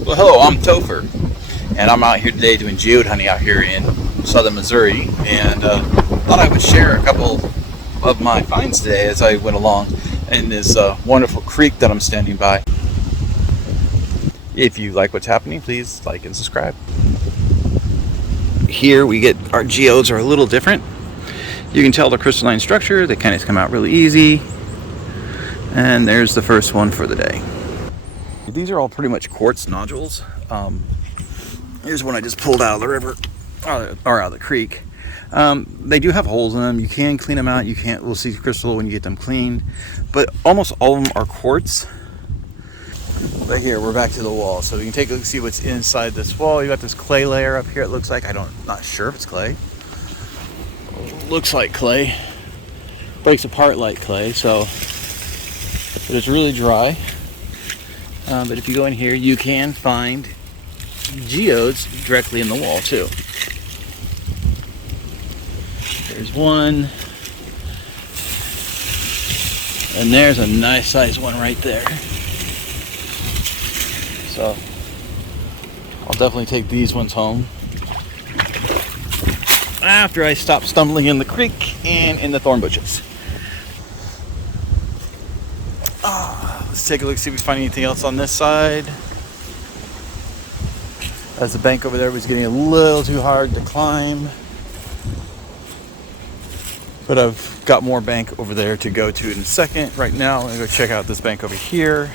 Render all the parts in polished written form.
Well, hello, I'm Topher, and I'm out here today doing geode hunting out here in southern Missouri, and thought I would share a couple of my finds today as I went along in this wonderful creek that I'm standing by. If you like what's happening, please like and subscribe. Here we get our geodes are a little different. You can tell the crystalline structure, they kind of come out really easy. And there's the first one for the day. These are all pretty much quartz nodules. Here's one I just pulled out of the river, or out of the creek. They do have holes in them. You can clean them out. We'll see crystal when you get them cleaned. But almost all of them are quartz. But here, we're back to the wall. So you can take a look, see what's inside this wall. You got this clay layer up here, it looks like. Not sure if it's clay. Looks like clay. Breaks apart like clay, so. But it's really dry. But if you go in here, you can find geodes directly in the wall too. There's one. And there's a nice sized one right there. So I'll definitely take these ones home after I stop stumbling in the creek and in the thorn bushes. Let's take a look, see if we find anything else on this side. As the bank over there was getting a little too hard to climb. But I've got more bank over there to go to in a second. Right now, I'm going to go check out this bank over here.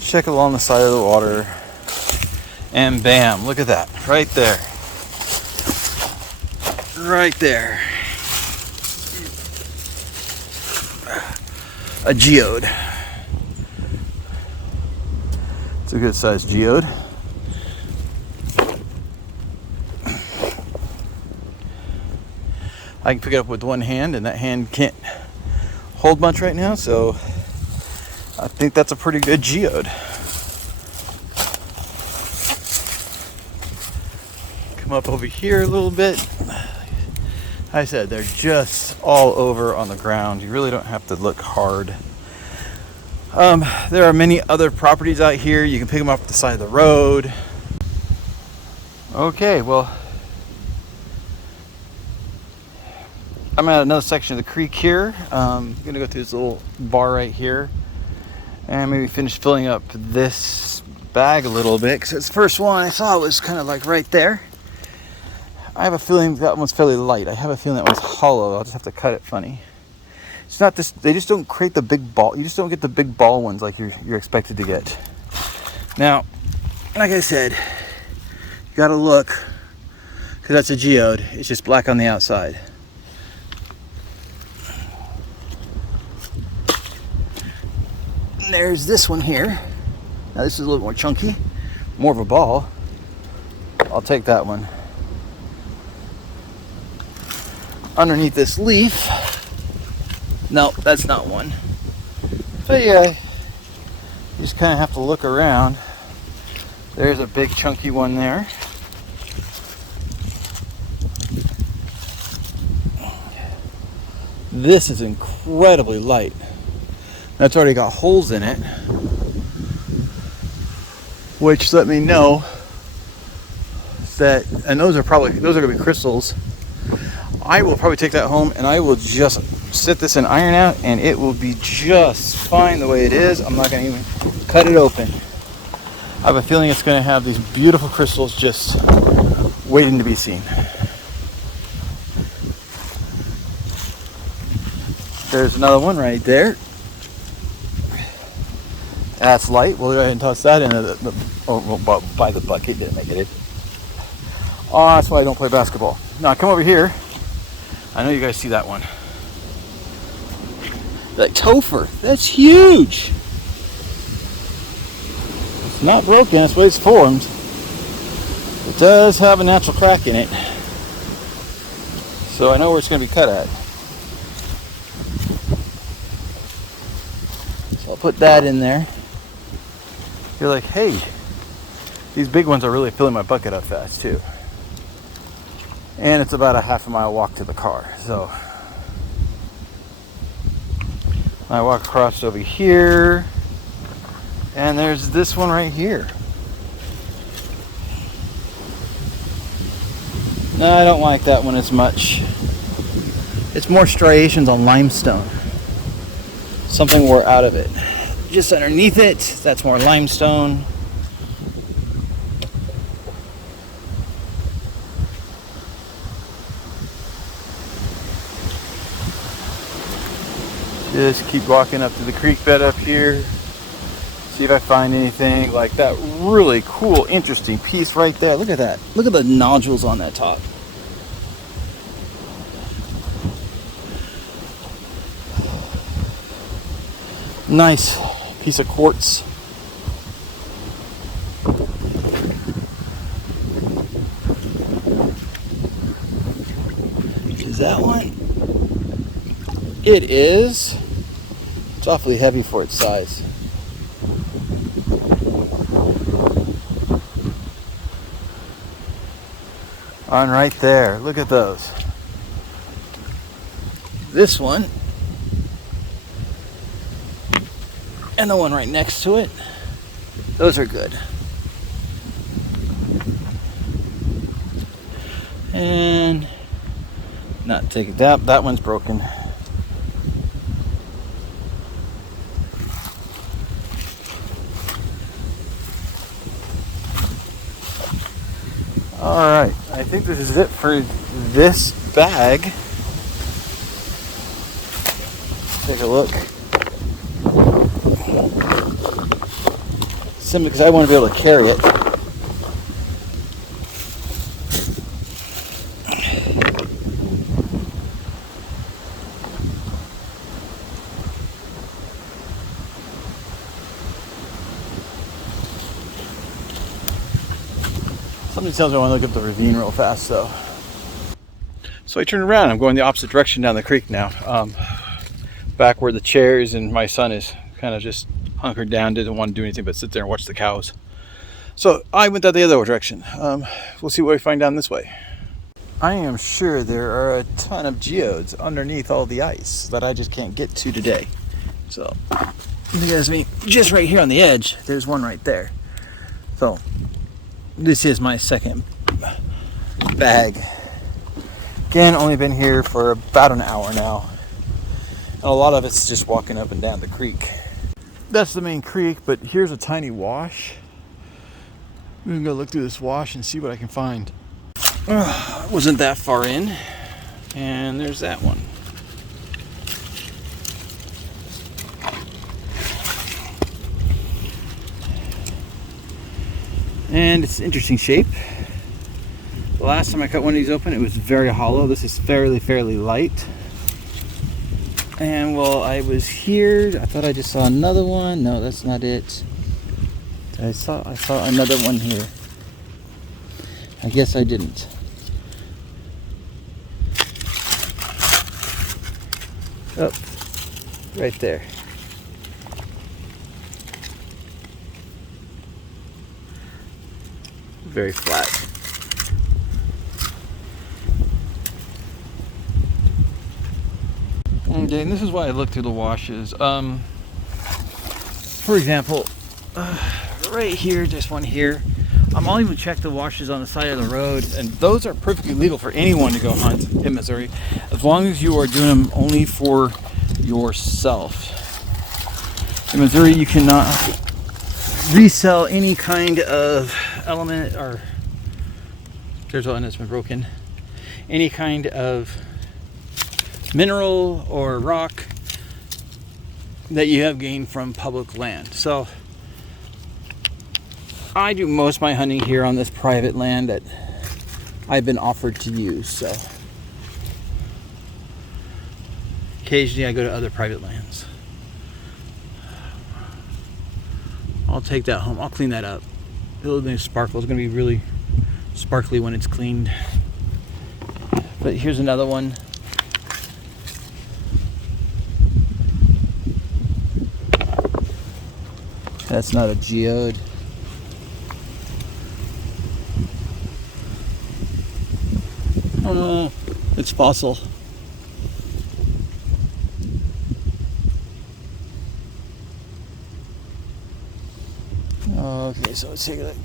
Check along the side of the water. And bam, look at that. Right there. Right there. A geode. It's a good sized geode. I can pick it up with one hand, and that hand can't hold much right now, so I think that's a pretty good geode. Come up over here a little bit. Like I said, they're just all over on the ground. You really don't have to look hard. There are many other properties out here. You can pick them up at the side of the road. Okay, well, I'm at another section of the creek here. I'm gonna go through this little bar right here and maybe finish filling up this bag a little bit, because it's the first one I saw was kind of like right there. I have a feeling that one's fairly light. I have a feeling that one's hollow. I'll just have to cut it funny. It's not this, they just don't create the big ball. You just don't get the big ball ones like you're expected to get. Now, like I said, you gotta look, because that's a geode. It's just black on the outside. And there's this one here. Now this is a little more chunky, more of a ball. I'll take that one. Underneath this leaf, no, that's not one. But yeah, you just kind of have to look around. There's a big chunky one there. This is incredibly light. That's already got holes in it, which let me know that, and those are gonna be crystals. I will probably take that home and I will just sit this in iron out, and it will be just fine the way it is. I'm not gonna even cut it open. I have a feeling it's gonna have these beautiful crystals just waiting to be seen. There's another one right there. That's light. We'll go ahead and toss that into by the bucket. Didn't make it in. Oh, that's why I don't play basketball. Now come over here. I know you guys see that one. That topher. That's huge. It's not broken. That's the way it's formed. It does have a natural crack in it. So I know where it's going to be cut at. So I'll put that in there. You're like, hey, these big ones are really filling my bucket up fast too. And it's about a half-a-mile walk to the car. So I walk across over here, and there's this one right here. No, I don't like that one as much. It's more striations on limestone. Something wore out of it. Just underneath it, that's more limestone. Just keep walking up to the creek bed up here. See if I find anything like that really cool, interesting piece right there. Look at that. Look at the nodules on that top. Nice piece of quartz. Is that one? It is. It's awfully heavy for its size. On right there. Look at those. This one and the one right next to it. Those are good. And not take it down. That one's broken. Alright, I think this is it for this bag. Take a look. Simply because I want to be able to carry it. Something tells me I want to look up the ravine real fast though. So I turned around. I'm going the opposite direction down the creek now. Back where the chairs and my son is kind of just hunkered down, didn't want to do anything but sit there and watch the cows. So I went down the other direction. We'll see what we find down this way. I am sure there are a ton of geodes underneath all the ice that I just can't get to today. So you guys mean just right here on the edge, there's one right there. So this is my second bag. Again, only been here for about an hour now. And a lot of it's just walking up and down the creek. That's the main creek, but here's a tiny wash. I'm gonna go look through this wash and see what I can find. Wasn't that far in. And there's that one. And it's an interesting shape. The last time I cut one of these open, it was very hollow. This is fairly light. And while I was here, I thought I just saw another one. No, that's not it. I saw another one here. I guess I didn't. Oh, right there. Very flat. Okay, and this is why I look through the washes. For example, right here, this one here, I'll even check the washes on the side of the road, and those are perfectly legal for anyone to go hunt in Missouri, as long as you are doing them only for yourself. In Missouri, you cannot resell any kind of element, or there's one that's been broken, any kind of mineral or rock that you have gained from public land. So I do most of my hunting here on this private land that I've been offered to use. So occasionally I go to other private lands. I'll take that home. I'll clean that up. It'll be sparkle. It's going to be really sparkly when it's cleaned. But here's another one. That's not a geode. Oh, it's fossil. Okay, so let's take a look.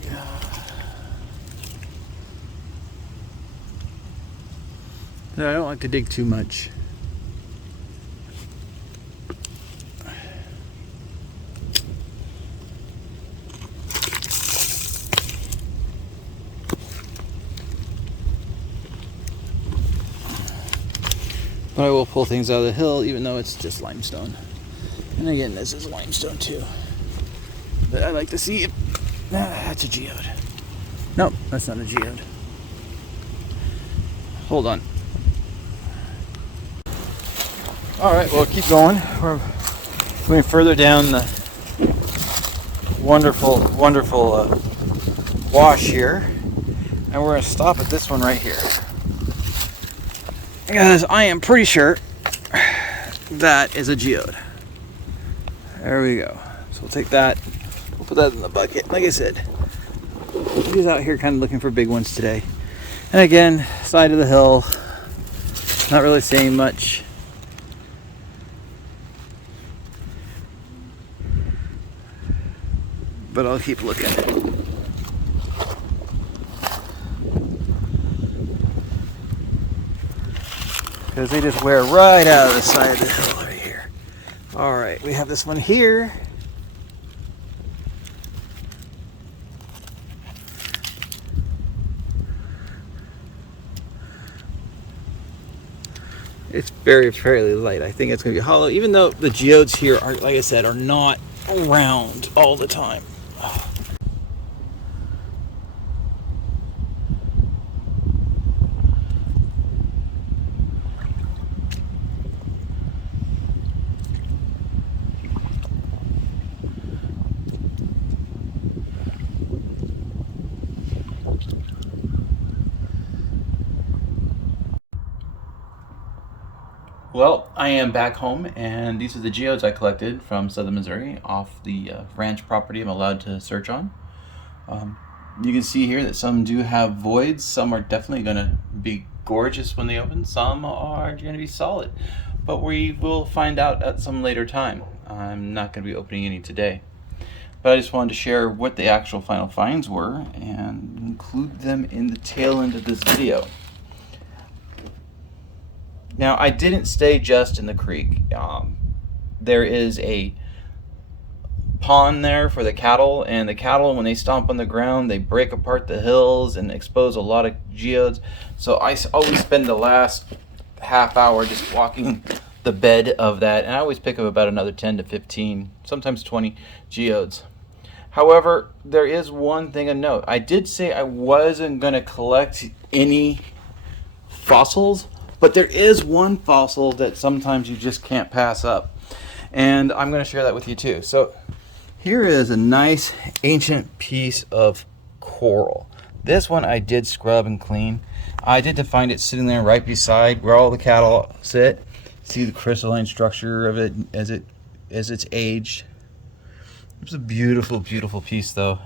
No, I don't like to dig too much. But I will pull things out of the hill even though it's just limestone. And again, this is limestone too. But I like to see it. That's a geode. Nope, that's not a geode. Hold on. Alright, well, keep going. We're going further down the wonderful wash here. And we're going to stop at this one right here. Because I am pretty sure that is a geode. There we go. So we'll take that. We'll put that in the bucket. Like I said, he's out here kind of looking for big ones today. And again, side of the hill. Not really saying much. But I'll keep looking. Because they just wear right out of the side of the hill right here. Alright, we have this one here. It's fairly light. I think it's going to be hollow, even though the geodes here are, like I said, are not round all the time. Well, I am back home, and these are the geodes I collected from southern Missouri off the ranch property I'm allowed to search on. You can see here that some do have voids. Some are definitely going to be gorgeous when they open. Some are going to be solid, but we will find out at some later time. I'm not going to be opening any today, but I just wanted to share what the actual final finds were and include them in the tail end of this video. Now, I didn't stay just in the creek. There is a pond there for the cattle, and the cattle, when they stomp on the ground, they break apart the hills and expose a lot of geodes. So I always spend the last half hour just walking the bed of that, and I always pick up about another 10 to 15, sometimes 20 geodes. However, there is one thing to note. I did say I wasn't going to collect any fossils, but there is one fossil that sometimes you just can't pass up, and I'm going to share that with you too. So here is a nice ancient piece of coral. This one I did scrub and clean. I did to find it sitting there right beside where all the cattle sit. See the crystalline structure of it as it's aged. It's a beautiful piece though,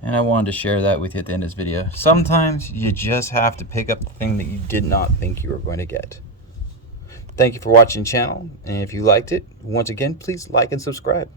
and I wanted to share that with you at the end of this video. Sometimes you just have to pick up the thing that you did not think you were going to get. Thank you for watching the channel, and if you liked it, once again, please like and subscribe.